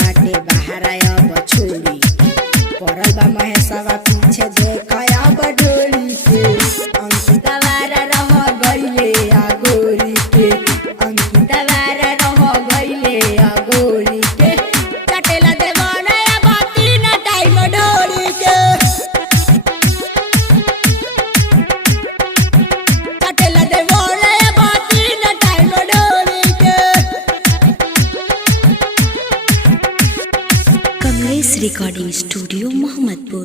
बाटे बाहर अब छोड़ी पड़ल बा महेशवा पीछे देखया बडोली के अंकिता वारा रह गइले अगोरी के अंकिता वारा रह गइले अगोरी के चटेला देवाना बाती न टाइम ढोरी के चटेला देवाना बाती न टाइम ढोरी के। Kamlesh recording studio Mohammadpur.